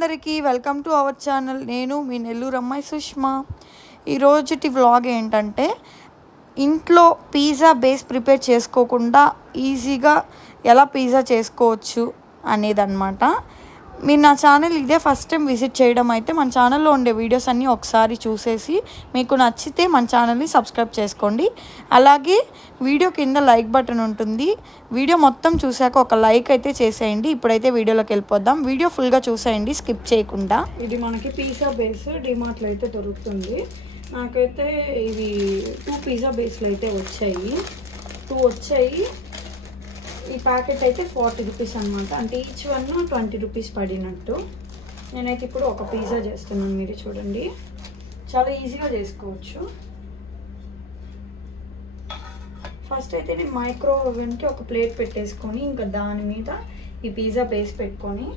అందరికీ welcome to our channel. నేను మీ నెల్లూరు అమ్మాయి సుష్మా. ఈరోజుటి వ్లాగ్ ఏంటంటే ఇంట్లో పిజ్జా బేస్ ప్రిపేర్ చేసుకోకుండా ఈజీగా ఎలా పిజ్జా చేసుకోవచ్చు అనేదన్నమాట. మీరు నా ఛానల్ ఇదే ఫస్ట్ టైం విజిట్ చేయడం అయితే మన ఛానల్లో ఉండే వీడియోస్ అన్నీ ఒకసారి చూసేసి మీకు నచ్చితే మన ఛానల్ని సబ్స్క్రైబ్ చేసుకోండి. అలాగే వీడియో కింద లైక్ బటన్ ఉంటుంది. వీడియో మొత్తం చూసాక ఒక లైక్ అయితే చేసేయండి. ఇప్పుడైతే వీడియోలోకి వెళ్ళిపోద్దాం. వీడియో ఫుల్గా చూసేయండి, స్కిప్ చేయకుండా. ఇది మనకి పిజ్జా బేస్ డిమార్ట్లో అయితే దొరుకుతుంది. నాకైతే ఇవి 2 పిజ్జా బేస్లు అయితే వచ్చాయి. 2 వచ్చాయి. ఈ ప్యాకెట్ అయితే 40 రూపీస్ అనమాట. అంటే ఈచ్ వన్ 20 రూపీస్ పడినట్టు. నేనైతే ఇప్పుడు ఒక పిజ్జా చేస్తున్నాను. మీరు చూడండి, చాలా ఈజీగా చేసుకోవచ్చు. ఫస్ట్ అయితే నేను మైక్రో ఓవెన్కి ఒక ప్లేట్ పెట్టేసుకొని ఇంకా దాని మీద ఈ పిజ్జా బేస్ పెట్టుకొని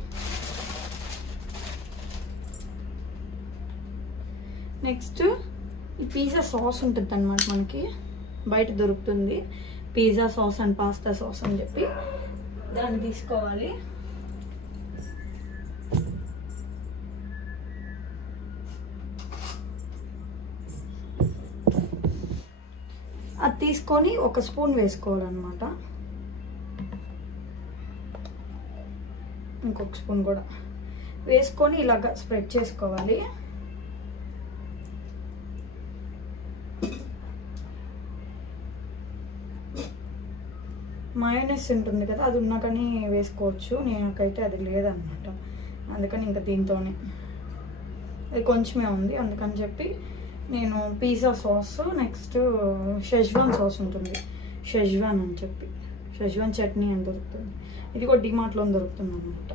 నెక్స్ట్ ఈ పిజ్జా సాస్ ఉంటుంది అన్నమాట. మనకి బయట దొరుకుతుంది pizza sauce and pasta sauce అని చెప్పి. దాన్ని తీసుకోవాలి. అది తీసుకొని ఒక స్పూన్ వేసుకోవాలన్నమాట. ఇంకొక స్పూన్ కూడా వేసుకొని ఇలాగ స్ప్రెడ్ చేసుకోవాలి. మయోనైస్ ఉంటుంది కదా, అది ఉన్నా కానీ వేసుకోవచ్చు. నాకైతే అది లేదన్నమాట, అందుకని ఇంకా దీంతోనే అది కొంచెమే ఉంది. అందుకని చెప్పి నేను pizza sauce, next schezwan sauce ఉంటుంది, షెజ్వాన్ అని చెప్పి షెజ్వాన్ చట్నీ అని దొరుకుతుంది. ఇది కూడా డిమార్ట్లో దొరుకుతుంది అన్నమాట.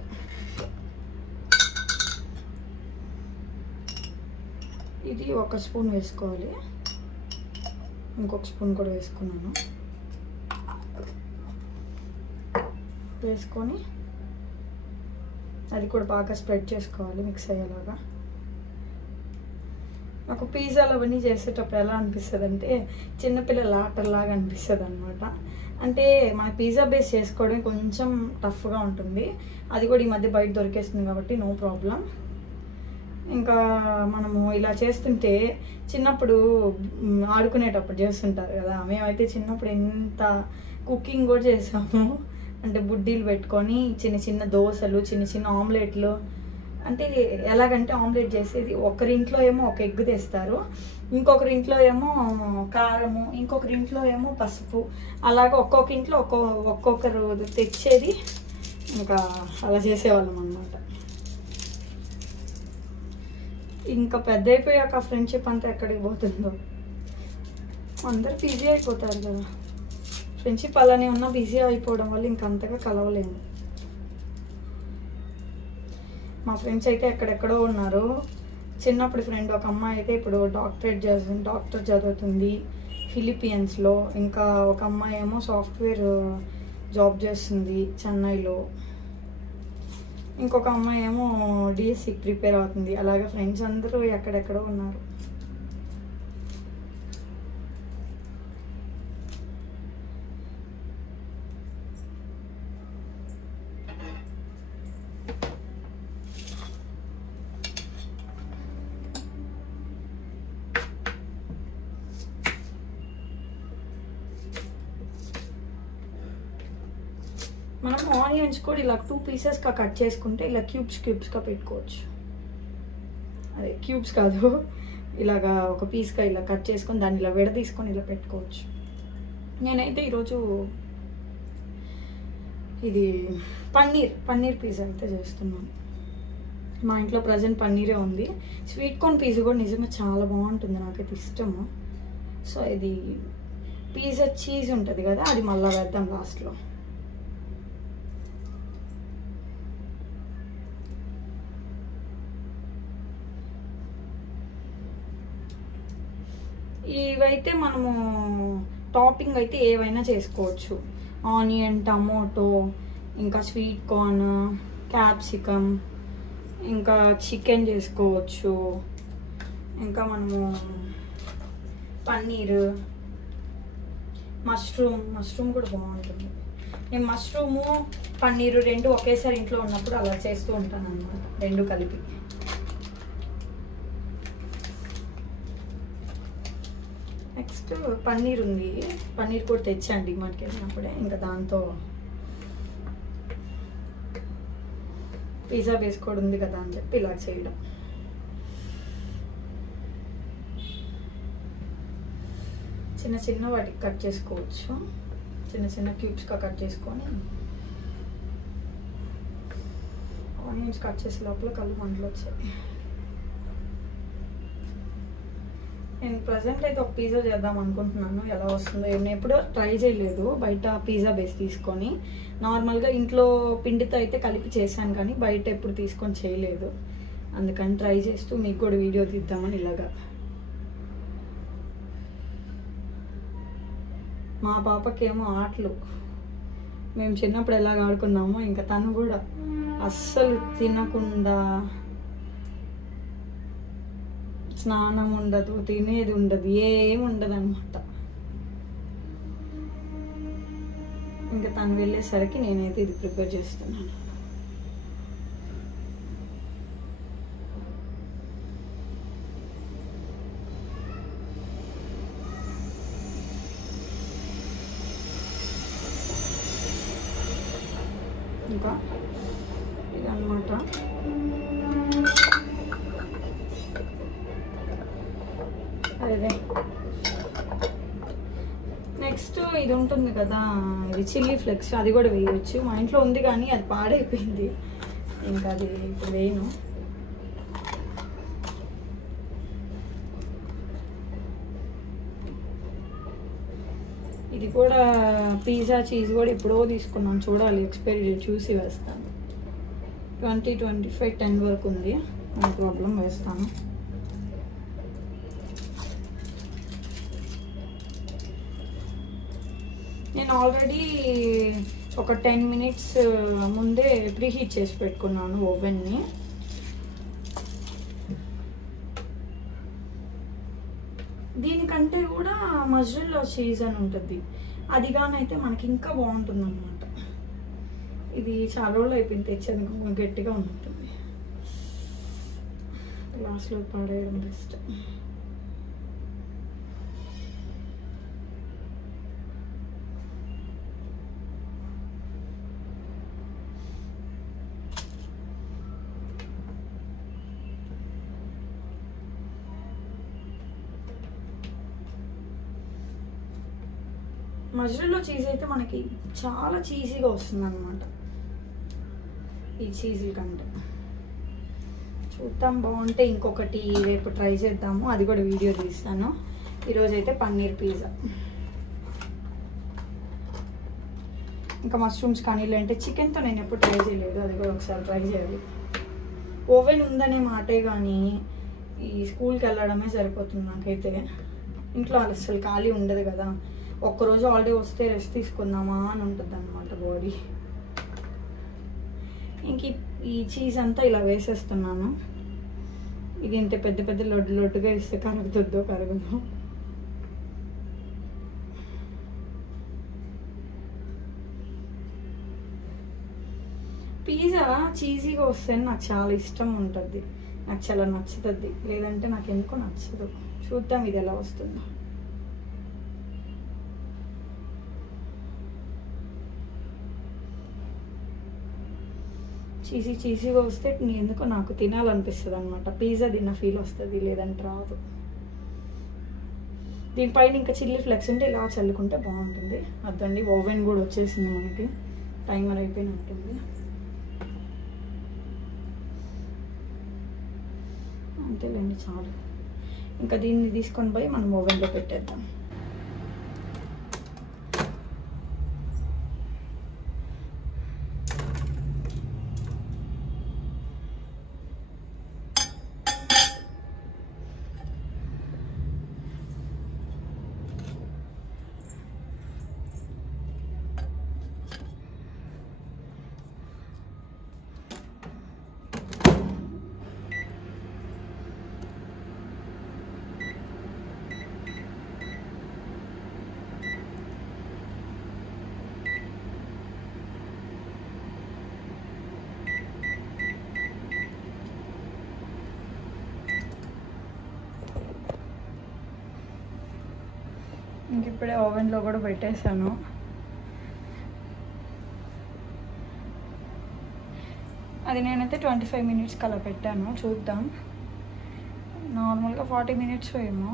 ఇది ఒక స్పూన్ వేసుకోవాలి. ఇంకొక స్పూన్ కూడా వేసుకున్నాను. వేసుకొని అది కూడా బాగా స్ప్రెడ్ చేసుకోవాలి, మిక్స్ అయ్యేలాగా. నాకు పిజ్జాలు అవన్నీ చేసేటప్పుడు ఎలా అనిపిస్తుంది అంటే చిన్నపిల్లల ఆటలాగా అనిపిస్తుంది అనమాట. అంటే మన పిజ్జా బేస్ చేసుకోవడం కొంచెం టఫ్గా ఉంటుంది. అది కూడా ఈ మధ్య బయట దొరికేస్తుంది కాబట్టి నో ప్రాబ్లం. ఇంకా మనము ఇలా చేస్తుంటే చిన్నప్పుడు ఆడుకునేటప్పుడు చేస్తుంటారు కదా, మేమైతే చిన్నప్పుడు ఎంత కుకింగ్ కూడా చేసాము. అంటే బుడ్డీలు పెట్టుకొని చిన్న చిన్న దోశలు, చిన్న చిన్న ఆమ్లెట్లు. అంటే ఎలాగంటే ఆమ్లెట్ చేసేది ఒకరింట్లో ఏమో ఒక ఎగ్ తెస్తారు, ఇంకొకరింట్లో ఏమో కారము, ఇంకొకరింట్లో ఏమో పసుపు. అలాగ ఒక్కొక్క ఇంట్లో ఒక్కొక్కరు తెచ్చేది. ఇంకా అలా చేసేవాళ్ళం అన్నమాట. ఇంకా పెద్ద అయిపోయాక ఫ్రెండ్షిప్ అంతా ఎక్కడికి పోతుందో. అందరు బిజీ అయిపోతారు కదా, ఫ్రెండ్షిప్ అలానే ఉన్నా బిజీ అయిపోవడం వల్ల ఇంకంతగా కలవలేము. మా ఫ్రెండ్స్ అయితే ఎక్కడెక్కడో ఉన్నారు. చిన్నప్పుడు ఫ్రెండ్ ఒక అమ్మాయి అయితే ఇప్పుడు డాక్టర్ చదువుతుంది ఫిలిపియన్స్లో. ఇంకా ఒక అమ్మాయి ఏమో సాఫ్ట్వేర్ జాబ్ చేస్తుంది చెన్నైలో. ఇంకొక అమ్మాయి ఏమో డిఎస్సికి ప్రిపేర్ అవుతుంది. అలాగే ఫ్రెండ్స్ అందరూ ఎక్కడెక్కడో ఉన్నారు. మనం ఆనియన్స్ కూడా ఇలా 2 పీసెస్గా కట్ చేసుకుంటే ఇలా క్యూబ్స్గా పెట్టుకోవచ్చు. అదే క్యూబ్స్ కాదు, ఇలాగా ఒక పీస్గా ఇలా కట్ చేసుకొని దాన్ని ఇలా విడదీసుకొని ఇలా పెట్టుకోవచ్చు. నేనైతే ఈరోజు ఇది పన్నీర్ పిజ్జా అయితే చేస్తున్నాను. మా ఇంట్లో ప్రజెంట్ పన్నీరే ఉంది. స్వీట్ కార్న్ పిజ్జా కూడా నిజంగా చాలా బాగుంటుంది, నాకైతే ఇష్టము. సో ఇది పిజ్జా చీజ్ ఉంటుంది కదా, అది మళ్ళీ వేద్దాం లాస్ట్లో. ఇవైతే మనము టాపింగ్ అయితే ఏవైనా చేసుకోవచ్చు. ఆనియన్, టమోటో, ఇంకా స్వీట్ కార్న్, క్యాప్సికమ్, ఇంకా చికెన్ చేసుకోవచ్చు. ఇంకా మనము పన్నీర్, మష్రూమ్ కూడా బాగుంటుంది. నేను మష్రూము పన్నీరు రెండు ఒకేసారి ఇంట్లో ఉన్నప్పుడు అలా చేస్తూ ఉంటాను అన్నమాట, రెండు కలిపి. నెక్స్ట్ పన్నీర్ ఉంది, పన్నీర్ కూడా తెచ్చాను డిమార్ట్కి వెళ్ళినప్పుడే. ఇంకా దాంతో పిజ్జా బేస్ కూడా ఉంది కదా అని చెప్పి ఇలా చేయడం. చిన్న చిన్న వాటికి కట్ చేసుకోవచ్చు, చిన్న చిన్న క్యూబ్స్గా కట్ చేసుకొని ఆనియన్స్ కట్ చేసే లోపల కళ్ళు మంటలు వచ్చాయి. నేను ప్రజెంట్ అయితే ఒక పిజ్జా చేద్దాం అనుకుంటున్నాను, ఎలా వస్తుందో. నేను ఎప్పుడూ ట్రై చేయలేదు బయట పిజ్జా బేస్ తీసుకొని. నార్మల్గా ఇంట్లో పిండితో అయితే కలిపి చేశాను కానీ బయట ఎప్పుడు తీసుకొని చేయలేదు. అందుకని ట్రై చేస్తూ మీకు కూడా వీడియో తీద్దామని ఇలాగా. మా పాపకేమో ఆటలు, మేము చిన్నప్పుడు ఎలాగ ఆడుకున్నామో ఇంకా తను కూడా అస్సలు తినకుండా, స్నానం ఉండదు, తినేది ఉండదు, ఏమి ఉండదు అనమాట. ఇంకా తను వెళ్ళేసరికి నేనైతే ఇది ప్రిపేర్ చేస్తున్నాను. ఇంకా ఇదన్నమాట. అదే నెక్స్ట్ ఇది ఉంటుంది కదా, ఇది చిల్లీ ఫ్లేక్స్, అది కూడా వేయవచ్చు. మా ఇంట్లో ఉంది కానీ అది పాడైపోయింది, ఇంకా అది ఇప్పుడు వేయను. ఇది కూడా పిజ్జా చీజ్ కూడా ఎప్పుడో తీసుకున్నాను, చూడాలి ఎక్స్పైరీ డేట్ చూసి వేస్తాను. 2025 10 వరకు ఉంది, నో ప్రాబ్లం, వేస్తాను. నేను ఆల్రెడీ ఒక 10 మినిట్స్ ముందే ప్రీహీట్ చేసి పెట్టుకున్నాను ఓవెన్ని. దీనికంటే కూడా మజ్రెల్లా చీజ్ అని ఉంటుంది, అది కానైతే మనకి ఇంకా బాగుంటుంది అన్నమాట. ఇది చాలా రోజులు అయిపోయింది తెచ్చేది, గట్టిగా ఉంటుంది. లాస్ట్లో పడేయడం బెస్ట్. మజ్రెల్లా చీజ్ అయితే మనకి చాలా చీజీగా వస్తుంది అన్నమాట ఈ చీజీ కంటే. చూద్దాం, బాగుంటే ఇంకొకటి రేపు ట్రై చేద్దాము, అది కూడా వీడియో తీస్తాను. ఈరోజైతే పన్నీర్ పిజ్జా. ఇంకా మష్రూమ్స్ కానీ లేదంటే చికెన్తో నేను ఎప్పుడు ట్రై చేయలేదు, అది కూడా ఒకసారి ట్రై చేయాలి. ఓవెన్ ఉందనే మాటే కానీ ఈ స్కూల్కి వెళ్ళడమే సరిపోతుంది నాకైతే. ఇంట్లో అసలు ఖాళీ ఉండదు కదా, ఒక్కరోజు ఆల్రెడీ వస్తే రెస్ట్ తీసుకుందామా అని ఉంటుంది అన్నమాట బాడీ. ఇంక ఈ చీజ్ అంతా ఇలా వేసేస్తున్నాను. ఇది ఇంత పెద్ద పెద్ద లొడ్డు లొడ్డుగా ఇస్తే కరగదుద్దో కరగదు. పిజ్జా చీజీగా వస్తే నాకు చాలా ఇష్టం ఉంటుంది, నాకు చాలా నచ్చుతుంది. లేదంటే నాకు ఎందుకో నచ్చదు. చూద్దాం ఇది ఎలా వస్తుందో. చీజీగా వస్తే ఎందుకో నాకు తినాలనిపిస్తుంది అనమాట. పిజ్జా తిన్న ఫీల్ వస్తుంది, లేదంటే రాదు. దీనిపైన ఇంకా చిల్లీ ఫ్లేక్స్ ఉంటే ఇలా చల్లుకుంటే బాగుంటుంది. అదండి ఓవెన్ కూడా వచ్చేసింది మనకి, టైమర్ అయిపోయినట్టుంది. అంతేలేండి, చాలు. ఇంకా దీన్ని తీసుకొని పోయి మనం ఓవెన్లో పెట్టేద్దాం. ఇంక ఇప్పుడే ఓవెన్లో కూడా పెట్టేశాను. అది నేనైతే 25 మినిట్స్కి అలా పెట్టాను. చూద్దాం, నార్మల్గా 40 మినిట్స్ ఏమో.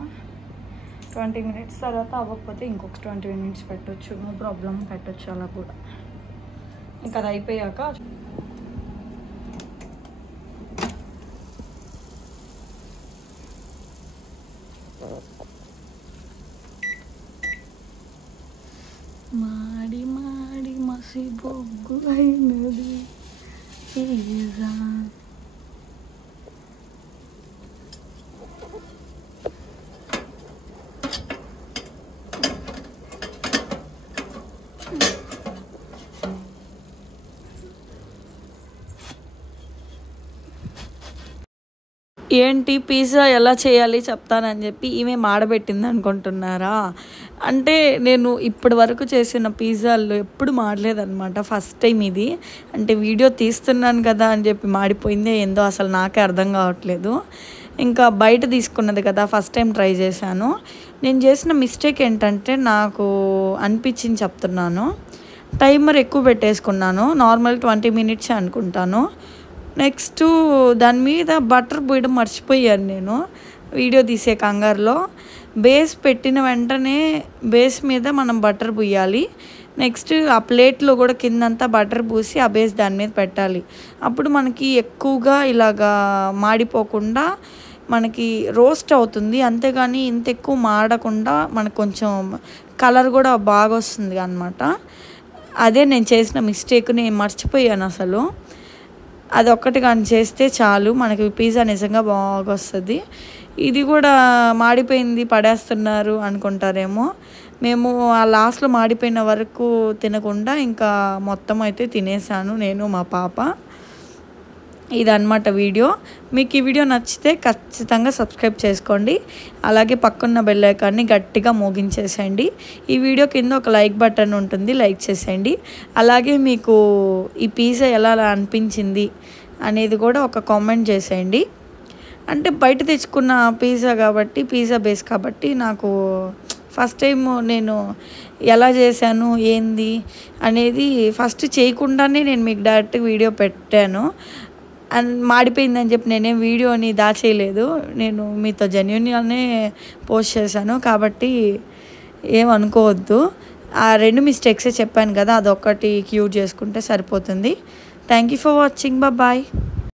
20 మినిట్స్ తర్వాత అవ్వకపోతే ఇంకొక 20 మినిట్స్ పెట్టచ్చు, నో ప్రాబ్లం, పెట్టచ్చు అలా కూడా. ఇంకా అది అయిపోయాక మాడి మాడి మసి బొగ్గు అయినది పిజ్జా. ఏంటి పిజ్జా ఎలా చేయాలి చెప్తానని చెప్పి ఈమె మాడబెట్టింది అనుకుంటున్నారా? అంటే నేను ఇప్పటి వరకు చేసిన పిజ్జాల్లో ఎప్పుడు మాడలేదన్నమాట, ఫస్ట్ టైం ఇది. అంటే వీడియో తీస్తున్నాను కదా అని చెప్పి మాడిపోయిందే ఏందో అసలు నాకే అర్థం కావట్లేదు. ఇంకా బయట తీసుకున్నది కదా, ఫస్ట్ టైం ట్రై చేశాను. నేను చేసిన మిస్టేక్ ఏంటంటే నాకు అనిపించింది చెప్తున్నాను. టైమర్ ఎక్కువ పెట్టేసుకున్నాను, నార్మల్ 20 మినిట్స్ అనుకుంటాను. నెక్స్ట్ దాని మీద బటర్ పోయడం మర్చిపోయాను నేను వీడియో తీసే కంగారులో. బేస్ పెట్టిన వెంటనే బేస్ మీద మనం బటర్ పూయాలి. నెక్స్ట్ ఆ ప్లేట్లో కూడా కిందంతా బటర్ పూసి ఆ బేస్ దాని మీద పెట్టాలి. అప్పుడు మనకి ఎక్కువగా ఇలాగా మాడిపోకుండా మనకి రోస్ట్ అవుతుంది. అంతేగాని ఇంత ఎక్కువ మాడకుండా మనకు కొంచెం కలర్ కూడా బాగా వస్తుంది అన్నమాట. అదే నేను చేసిన మిస్టేక్, నేను మర్చిపోయాను అసలు. అది ఒక్కటి కానీ చేస్తే చాలు, మనకి పిజ్జా నిజంగా బాగా వస్తుంది. ఇది కూడా మాడిపోయింది పడేస్తున్నారు అనుకుంటారేమో. మేము ఆ లాస్ట్లో మాడిపోయిన వరకు తినకుండా ఇంకా మొత్తం అయితే తినేసాను నేను, మా పాప. ఇదన్నమాట వీడియో. మీకు ఈ వీడియో నచ్చితే ఖచ్చితంగా సబ్స్క్రైబ్ చేసుకోండి. అలాగే పక్కన్న బెల్ ఐకాన్ని గట్టిగా మోగించేసేయండి. ఈ వీడియో కింద ఒక లైక్ బటన్ ఉంటుంది, లైక్ చేసేయండి. అలాగే మీకు ఈ పిజ్జా ఎలా అనిపించింది అనేది కూడా ఒక కామెంట్ చేసేయండి. అంటే బయట తెచ్చుకున్న పిజ్జా కాబట్టి, పిజ్జా బేస్ కాబట్టి నాకు ఫస్ట్ టైం నేను ఎలా చేశాను ఏంది అనేది ఫస్ట్ చేయకుండానే నేను మీకు డైరెక్ట్ వీడియో పెట్టాను. అండ్ మాడిపోయిందని చెప్పి నేనేం వీడియోని దాచేయలేదు, నేను మీతో జెన్యూన్గానే పోస్ట్ చేశాను. కాబట్టి ఏమనుకోవద్దు. ఆ 2 మిస్టేక్సే చెప్పాను కదా, అదొక్కటి క్యూర్ చేసుకుంటే సరిపోతుంది. Thank you for watching. Bye.